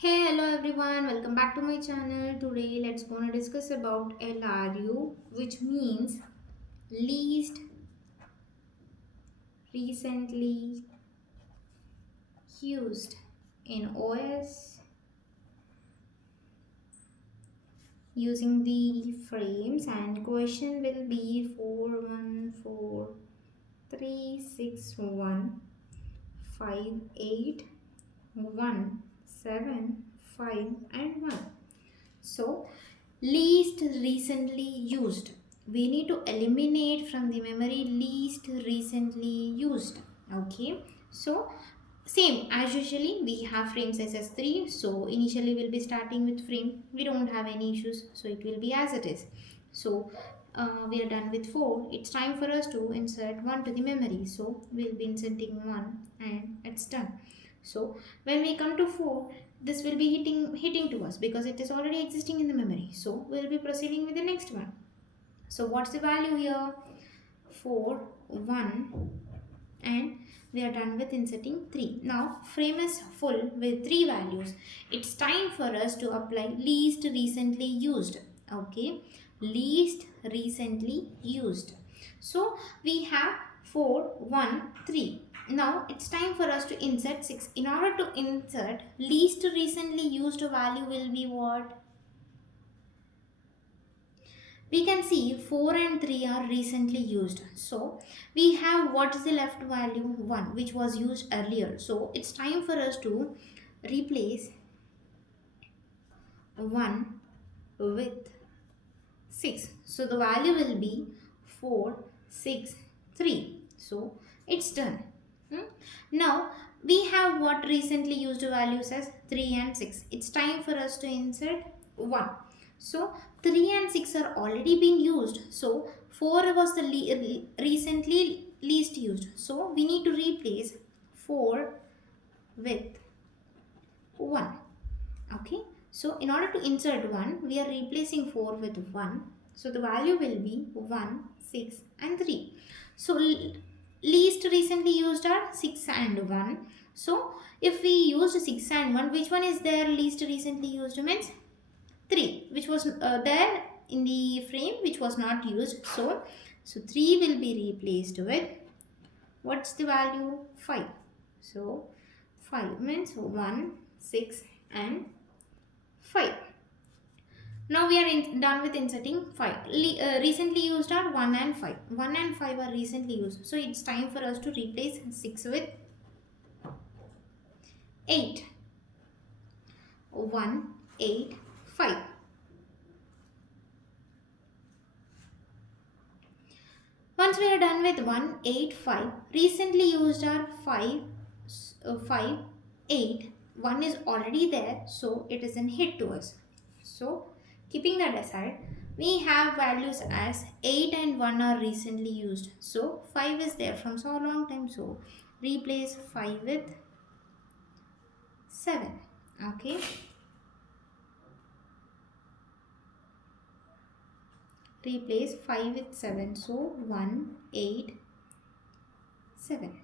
Hey, hello everyone, welcome back to my channel. Today let's gonna discuss about LRU, which means least recently used in OS using the frames, and question will be 4143615817 and 1. So least recently used, we need to eliminate from the memory least recently used. Okay, so same as usually we have frame size as 3, so initially we'll be starting with frame. We don't have any issues, so it will be as it is. So we are done with 4. It's time for us to insert 1 to the memory, so we'll be inserting 1 and it's done. So when we come to 4, this will be hitting to us because it is already existing in the memory, so we'll be proceeding with the next one. So what's the value here? 4 1, and we are done with inserting 3. Now frame is full with 3 values. It's time for us to apply least recently used. Okay, least recently used. So we have 4 1 3. Now it's time for us to insert 6. In order to insert least recently used value will be what? We can see 4 and 3 are recently used. So we have what is the left value? 1, which was used earlier. So it's time for us to replace 1 with 6. So the value will be 4 6 3. So it's done. Now we have what recently used values as 3 and 6. It's time for us to insert 1. So 3 and 6 are already being used. So 4 was the recently least used. So we need to replace 4 with 1. Okay. So in order to insert 1, we are replacing 4 with 1. So the value will be 1, 6 and 3. So least recently used are 6 and 1. So if we used 6 and 1, which one is there least recently used? Means 3, which was there in the frame, which was not used. So 3 will be replaced with, what's the value? 5. So 5 means 1, 6 and 5. Now we are done with inserting 5. Recently used are 1 and 5. 1 and 5 are recently used. So it's time for us to replace 6 with 8. 1, 8, 5. Once we are done with 1, 8, 5, recently used are 5, 5, 8. 1 is already there, so it is an hit to us. So keeping that aside, we have values as 8 and 1 are recently used. So 5 is there from so long time, so replace 5 with 7. Okay. Replace 5 with 7. So 1, 8, 7.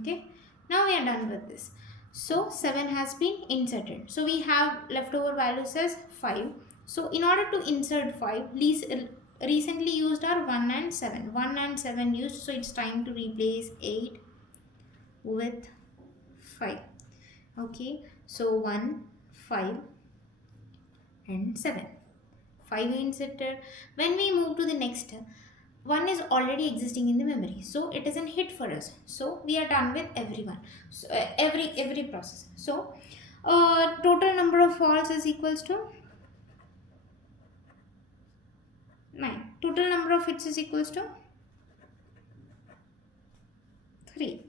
Okay. Now we are done with this. So 7 has been inserted. So we have leftover values as 5. So in order to insert 5, recently used are 1 and 7. 1 and 7 used. So it's time to replace 8 with 5. Okay. So 1, 5 and 7. 5 inserted. When we move to the next, 1 is already existing in the memory, so it is a hit for us. So we are done with everyone. So every process. So total number of falls is equals to 9. Total number of hits is equals to 3.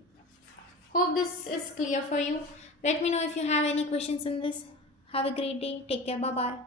Hope this is clear for you. Let me know if you have any questions in this. Have a great day. Take care. Bye bye.